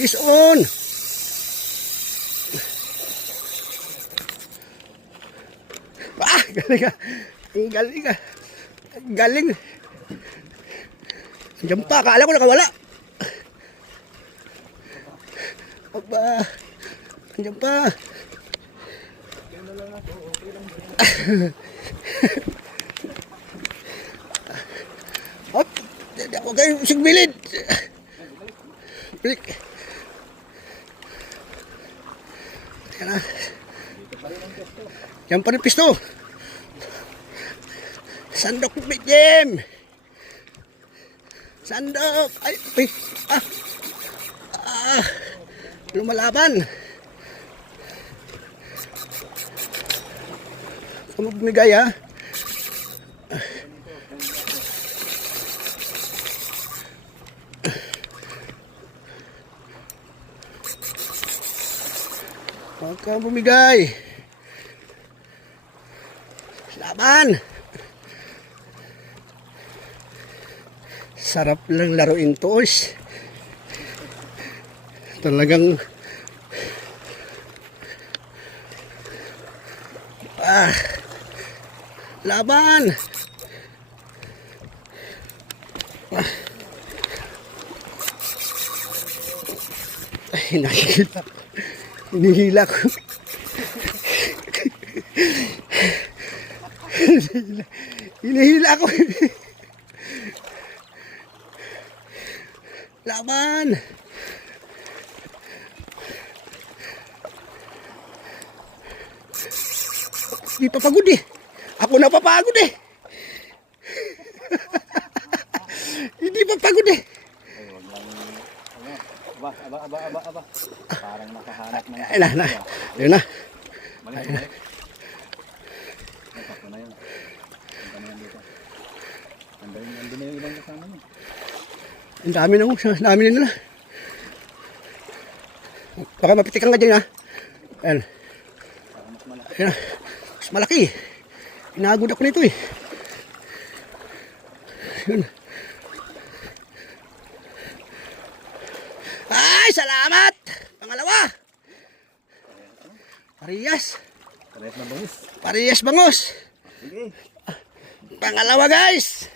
Is on. Ah, galing ka. Galing ka. Galing. Diyan pa, akala ko nakawala. Aba. Diyan pa. Hop. Huwag kayong sigbilid. Balik. Yan na. Yan pa rin pisto. Sandok Jim. Sandok. Ay. Lumalaban. Kamu bumigay ha. Huwag kang bumigay. Laban. Sarap lang laruin to. Talagang laban. Ay, nakikita. Hinihila ko. Hinihila ko. Laban. Hindi papagod eh. Ako na papagod eh. Hindi papagod eh. Aba. Parang nakahanap na. Ayun na. Ayun na. Balik. Nakapos na yun. Punta na yan dito. Andun na yung ibang kasama mo. Ang dami na mo. Ang dami nila. Baka mapitikan ka dyan ha. Ayan. Ayan na. Mas malaki. Pinagod ako nito eh. Yun. Ay, salamat! Pangalawa! Parehas. Parehas na bangus. Parehas bangus. Sige. Pangalawa guys.